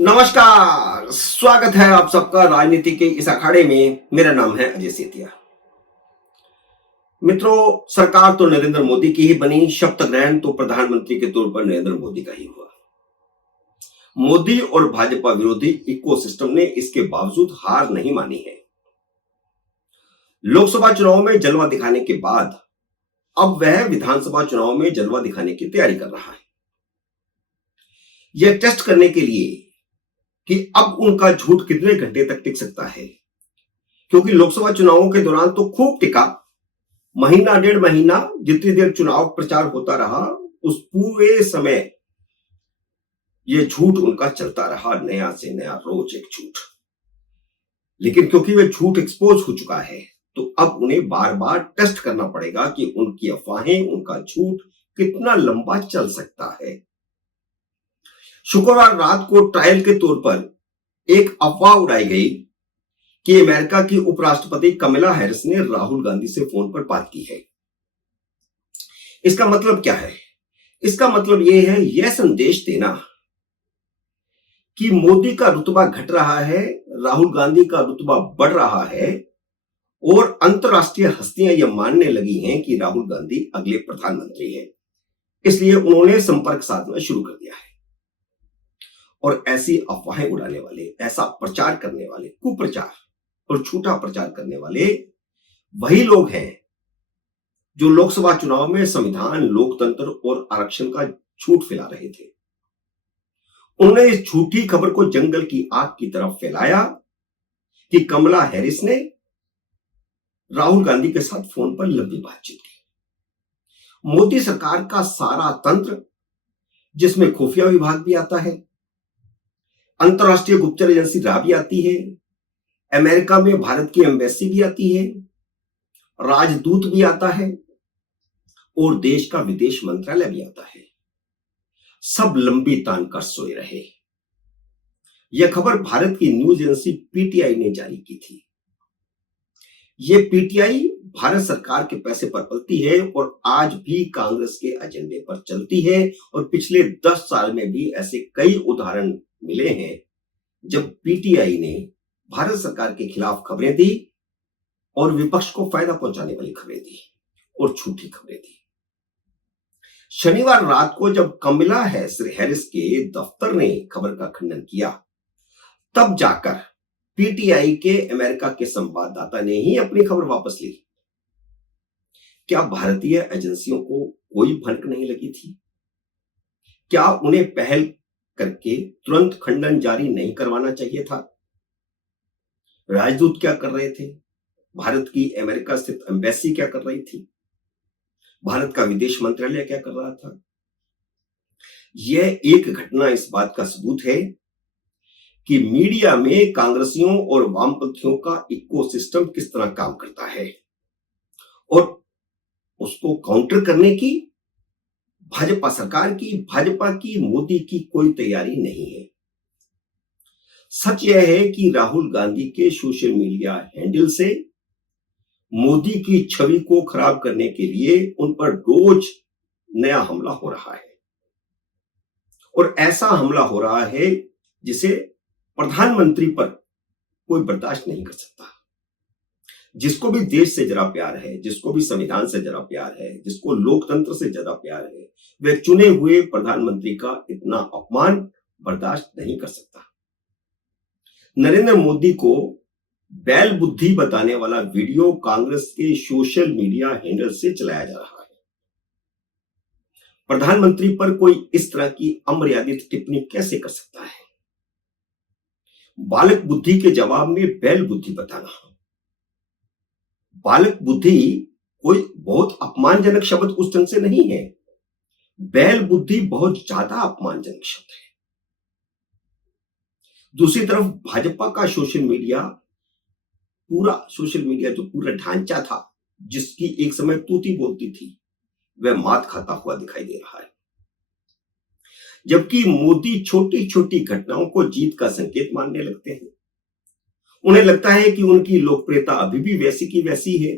नमस्कार, स्वागत है आप सबका राजनीति के इस अखाड़े में। मेरा नाम है अजय सेतिया। मित्रों, सरकार तो नरेंद्र मोदी की ही बनी, शपथ ग्रहण तो प्रधानमंत्री के तौर पर नरेंद्र मोदी का ही हुआ। मोदी और भाजपा विरोधी इकोसिस्टम ने इसके बावजूद हार नहीं मानी है। लोकसभा चुनाव में जलवा दिखाने के बाद अब वह विधानसभा चुनाव में जलवा दिखाने की तैयारी कर रहा है। यह टेस्ट करने के लिए कि अब उनका झूठ कितने घंटे तक टिक सकता है, क्योंकि लोकसभा चुनावों के दौरान तो खूब टिका। महीना डेढ़ महीना जितनी देर चुनाव प्रचार होता रहा, उस पूरे समय यह झूठ उनका चलता रहा, नया से नया रोज एक झूठ। लेकिन क्योंकि वह झूठ एक्सपोज हो चुका है, तो अब उन्हें बार बार टेस्ट करना पड़ेगा कि उनकी अफवाहें, उनका झूठ कितना लंबा चल सकता है। शुक्रवार रात को ट्रायल के तौर पर एक अफवाह उड़ाई गई कि अमेरिका की उपराष्ट्रपति कमला हैरिस ने राहुल गांधी से फोन पर बात की है। इसका मतलब क्या है? इसका मतलब यह है, यह संदेश देना कि मोदी का रुतबा घट रहा है, राहुल गांधी का रुतबा बढ़ रहा है और अंतरराष्ट्रीय हस्तियां यह मानने लगी हैं कि राहुल गांधी अगले प्रधानमंत्री हैं। इसलिए उन्होंने संपर्क साधना शुरू कर दिया है। और ऐसी अफवाहें उड़ाने वाले, ऐसा प्रचार करने वाले, कुप्रचार और झूठा प्रचार करने वाले वही लोग हैं जो लोकसभा चुनाव में संविधान, लोकतंत्र और आरक्षण का झूठ फैला रहे थे। उन्होंने इस झूठी खबर को जंगल की आग की तरफ फैलाया कि कमला हैरिस ने राहुल गांधी के साथ फोन पर लंबी बातचीत की। मोदी सरकार का सारा तंत्र, जिसमें खुफिया विभाग भी आता है, अंतरराष्ट्रीय गुप्तचर एजेंसी रा भी आती है, अमेरिका में भारत की एम्बेसी भी आती है, राजदूत भी आता है और देश का विदेश मंत्रालय भी आता है। सब लंबी तान कर सोए रहे। यह खबर भारत की न्यूज एजेंसी पीटीआई ने जारी की थी। यह पीटीआई भारत सरकार के पैसे पर पलती है और आज भी कांग्रेस के एजेंडे पर चलती है। और पिछले 10 साल में भी ऐसे कई उदाहरण मिले हैं जब पीटीआई ने भारत सरकार के खिलाफ खबरें दी और विपक्ष को फायदा पहुंचाने वाली खबरें दी और झूठी खबरें दी। शनिवार रात को जब कमला हैरिस के दफ्तर ने खबर का खंडन किया, तब जाकर पीटीआई के अमेरिका के संवाददाता ने ही अपनी खबर वापस ली। क्या भारतीय एजेंसियों को कोई भनक नहीं लगी थी? क्या उन्हें पहल करके तुरंत खंडन जारी नहीं करवाना चाहिए था? राजदूत क्या कर रहे थे? भारत की अमेरिका स्थित एम्बेसी क्या कर रही थी? भारत का विदेश मंत्रालय क्या कर रहा था? यह एक घटना इस बात का सबूत है कि मीडिया में कांग्रेसियों और वामपंथियों का इकोसिस्टम किस तरह काम करता है और उसको काउंटर करने की भाजपा सरकार की, भाजपा की, मोदी की कोई तैयारी नहीं है। सच यह है कि राहुल गांधी के सोशल मीडिया हैंडल से मोदी की छवि को खराब करने के लिए उन पर रोज नया हमला हो रहा है और ऐसा हमला हो रहा है जिसे प्रधानमंत्री पर कोई बर्दाश्त नहीं कर सकता। जिसको भी देश से जरा प्यार है, जिसको भी संविधान से जरा प्यार है, जिसको लोकतंत्र से ज्यादा प्यार है, वह चुने हुए प्रधानमंत्री का इतना अपमान बर्दाश्त नहीं कर सकता। नरेंद्र मोदी को बैल बुद्धि बताने वाला वीडियो कांग्रेस के सोशल मीडिया हैंडल से चलाया जा रहा है। प्रधानमंत्री पर कोई इस तरह की अमर्यादित टिप्पणी कैसे कर सकता है? बालक बुद्धि के जवाब में बैल बुद्धि बताना। बालक बुद्धि कोई बहुत अपमानजनक शब्द उस ढंग से नहीं है। बैल बुद्धि बहुत ज्यादा अपमानजनक शब्द है। दूसरी तरफ भाजपा का सोशल मीडिया जो पूरा ढांचा था, जिसकी एक समय तूती बोलती थी, वह मात खाता हुआ दिखाई दे रहा है। जबकि मोदी छोटी छोटी घटनाओं को जीत का संकेत मानने लगते हैं। उन्हें लगता है कि उनकी लोकप्रियता अभी भी वैसी की वैसी है।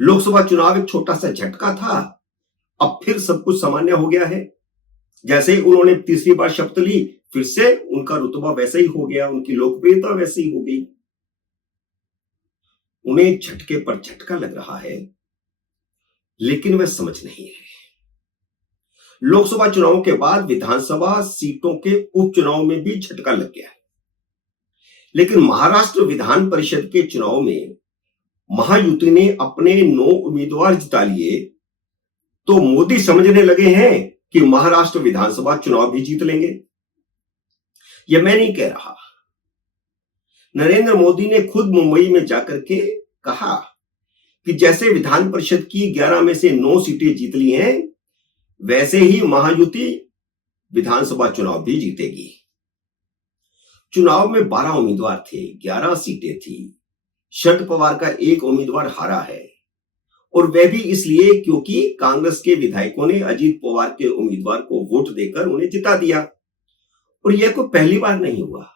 लोकसभा चुनाव एक छोटा सा झटका था, अब फिर सब कुछ सामान्य हो गया है। जैसे ही उन्होंने तीसरी बार शपथ ली, फिर से उनका रुतबा वैसा ही हो गया, उनकी लोकप्रियता वैसी ही हो गई। उन्हें झटके पर झटका लग रहा है, लेकिन वह समझ नहीं रहे। लोकसभा चुनाव के बाद विधानसभा सीटों के उपचुनाव में भी झटका लग गया, लेकिन महाराष्ट्र विधान परिषद के चुनाव में महायुति ने अपने 9 उम्मीदवार जिता लिए, तो मोदी समझने लगे हैं कि महाराष्ट्र विधानसभा चुनाव भी जीत लेंगे। यह मैं नहीं कह रहा, नरेंद्र मोदी ने खुद मुंबई में जाकर के कहा कि जैसे विधान परिषद की 11 में से 9 सीटें जीत ली हैं, वैसे ही महायुति विधानसभा चुनाव भी जीतेगी। चुनाव में 12 उम्मीदवार थे, 11 सीटें थी। शरद पवार का एक उम्मीदवार हारा है, और वह भी इसलिए क्योंकि कांग्रेस के विधायकों ने अजीत पवार के उम्मीदवार को वोट देकर उन्हें जिता दिया। और यह कोई पहली बार नहीं हुआ।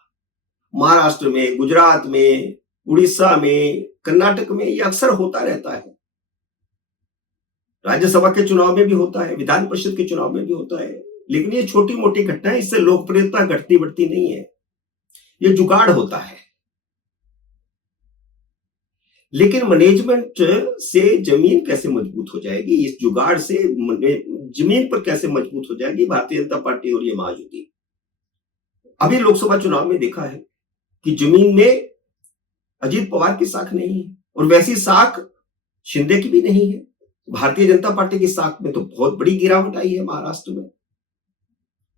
महाराष्ट्र में, गुजरात में, उड़ीसा में, कर्नाटक में यह अक्सर होता रहता है। राज्यसभा के चुनाव में भी होता है, विधान परिषद के चुनाव में भी होता है। लेकिन ये छोटी मोटी घटनाएं, इससे लोकप्रियता घटती बढ़ती नहीं है, ये जुगाड़ होता है। लेकिन मैनेजमेंट से जमीन कैसे मजबूत हो जाएगी, इस जुगाड़ से जमीन पर कैसे मजबूत हो जाएगी भारतीय जनता पार्टी और ये महायुति। अभी लोकसभा चुनाव में देखा है कि जमीन में अजीत पवार की साख नहीं है, और वैसी साख शिंदे की भी नहीं है। भारतीय जनता पार्टी की साख में तो बहुत बड़ी गिरावट आई है महाराष्ट्र में।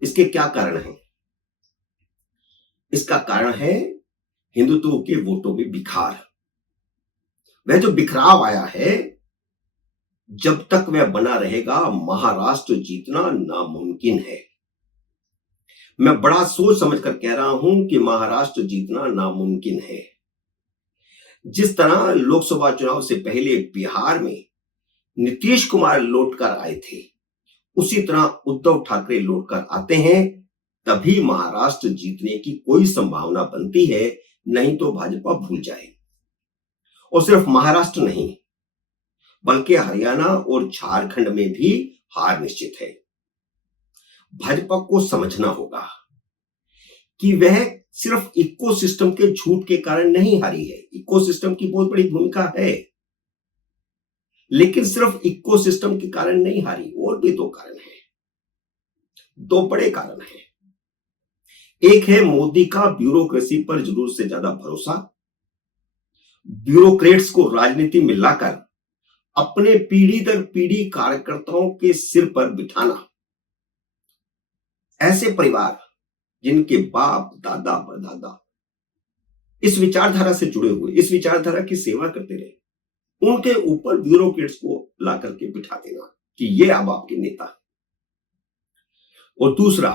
इसके क्या कारण है? इसका कारण है हिंदुत्व के वोटों में बिखार। वह जो बिखराव आया है, जब तक वह बना रहेगा, महाराष्ट्र जीतना नामुमकिन है। मैं बड़ा सोच समझ कर कह रहा हूं कि महाराष्ट्र जीतना नामुमकिन है। जिस तरह लोकसभा चुनाव से पहले बिहार में नीतीश कुमार लौटकर आए थे, उसी तरह उद्धव ठाकरे लौटकर आते हैं, तभी महाराष्ट्र जीतने की कोई संभावना बनती है, नहीं तो भाजपा भूल जाए। और सिर्फ महाराष्ट्र नहीं, बल्कि हरियाणा और झारखंड में भी हार निश्चित है। भाजपा को समझना होगा कि वह सिर्फ इकोसिस्टम के झूठ के कारण नहीं हारी है। इकोसिस्टम की बहुत बड़ी भूमिका है, लेकिन सिर्फ इकोसिस्टम के कारण नहीं हारी, और भी 2 कारण हैं, 2 बड़े कारण हैं। एक है मोदी का ब्यूरोक्रेसी पर जरूरत से ज्यादा भरोसा, ब्यूरोक्रेट्स को राजनीति में लाकर अपने पीढ़ी दर पीढ़ी कार्यकर्ताओं के सिर पर बिठाना। ऐसे परिवार जिनके बाप दादा परदादा इस विचारधारा से जुड़े हुए, इस विचारधारा की सेवा करते रहे, उनके ऊपर ब्यूरोक्रेट्स को ला करके बिठा देना कि ये अब आपके नेता। और दूसरा,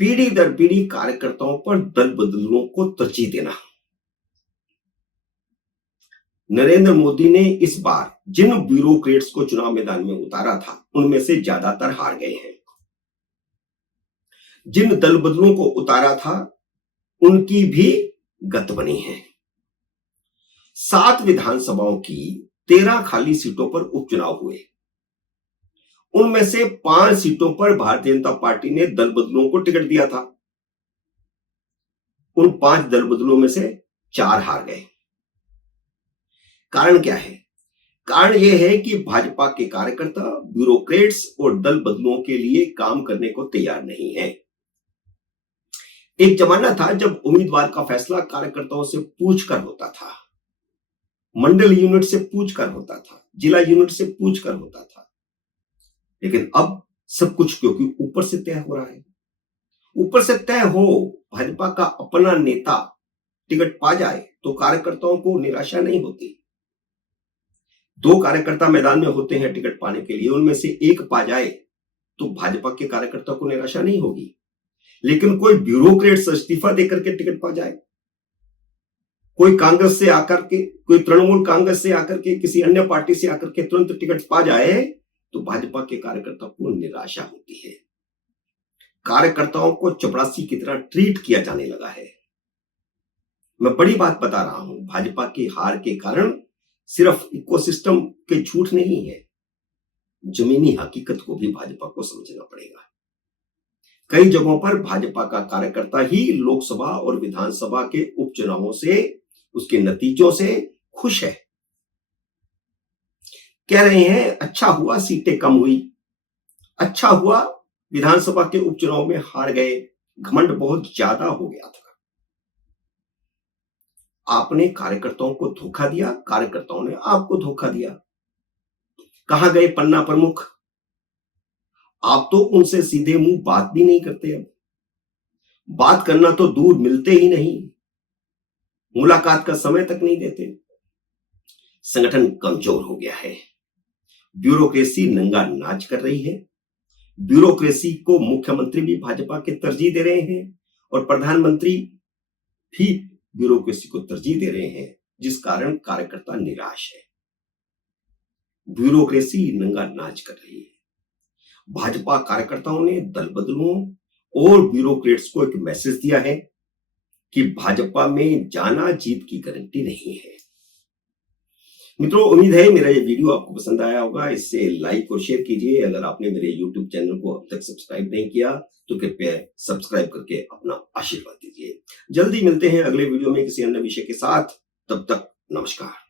पीढ़ी दर पीढ़ी कार्यकर्ताओं पर दल बदलूं को तरजीह देना। नरेंद्र मोदी ने इस बार जिन ब्यूरोक्रेट्स को चुनाव मैदान में उतारा था, उनमें से ज्यादातर हार गए हैं। जिन दल बदलूं को उतारा था, उनकी भी गत बनी है। 7 विधानसभाओं की 13 खाली सीटों पर उपचुनाव हुए। उनमें से 5 सीटों पर भारतीय जनता पार्टी ने दल बदलुओं को टिकट दिया था। उन 5 दल बदलुओं में से 4 हार गए। कारण क्या है? कारण यह है कि भाजपा के कार्यकर्ता ब्यूरोक्रेट्स और दल बदलुओं के लिए काम करने को तैयार नहीं है। एक जमाना था जब उम्मीदवार का फैसला कार्यकर्ताओं से पूछकर होता था, मंडल यूनिट से पूछकर होता था, जिला यूनिट से पूछकर होता था। लेकिन अब सब कुछ क्योंकि ऊपर से तय हो रहा है। ऊपर से तय हो, भाजपा का अपना नेता टिकट पा जाए तो कार्यकर्ताओं को निराशा नहीं होती। 2 कार्यकर्ता मैदान में होते हैं टिकट पाने के लिए, उनमें से एक पा जाए तो भाजपा के कार्यकर्ता को निराशा नहीं होगी। लेकिन कोई ब्यूरोक्रेट इस्तीफा देकर के टिकट पा जाए, कोई कांग्रेस से आकर के, कोई तृणमूल कांग्रेस से आकर के, किसी अन्य पार्टी से आकर के तुरंत टिकट पा जाए तो भाजपा के कार्यकर्ता को निराशा होती है। कार्यकर्ताओं को चपरासी की तरह ट्रीट किया जाने लगा है। मैं बड़ी बात बता रहा हूं, भाजपा की हार के कारण सिर्फ इकोसिस्टम के झूठ नहीं है, जमीनी हकीकत को भी भाजपा को समझना पड़ेगा। कई जगहों पर भाजपा का कार्यकर्ता ही लोकसभा और विधानसभा के उपचुनावों से, उसके नतीजों से खुश है। कह रहे हैं अच्छा हुआ सीटें कम हुई, अच्छा हुआ विधानसभा के उपचुनाव में हार गए, घमंड बहुत ज्यादा हो गया था। आपने कार्यकर्ताओं को धोखा दिया, कार्यकर्ताओं ने आपको धोखा दिया। कहां गए पन्ना प्रमुख? आप तो उनसे सीधे मुंह बात भी नहीं करते। अब बात करना तो दूर, मिलते ही नहीं, मुलाकात का समय तक नहीं देते। संगठन कमजोर हो गया है, ब्यूरोक्रेसी नंगा नाच कर रही है। ब्यूरोक्रेसी को मुख्यमंत्री भी भाजपा के तरजीह दे रहे हैं और प्रधानमंत्री भी ब्यूरोक्रेसी को तरजीह दे रहे हैं, जिस कारण कार्यकर्ता निराश है। ब्यूरोक्रेसी नंगा नाच कर रही है। भाजपा कार्यकर्ताओं ने दल बदलुओं और ब्यूरोक्रेट्स को एक मैसेज दिया है कि भाजपा में जाना जीत की गारंटी नहीं है। मित्रों, उम्मीद है मेरा ये वीडियो आपको पसंद आया होगा। इससे लाइक और शेयर कीजिए। अगर आपने मेरे YouTube चैनल को अब तक सब्सक्राइब नहीं किया तो कृपया सब्सक्राइब करके अपना आशीर्वाद दीजिए। जल्दी मिलते हैं अगले वीडियो में किसी अन्य विषय के साथ। तब तक नमस्कार।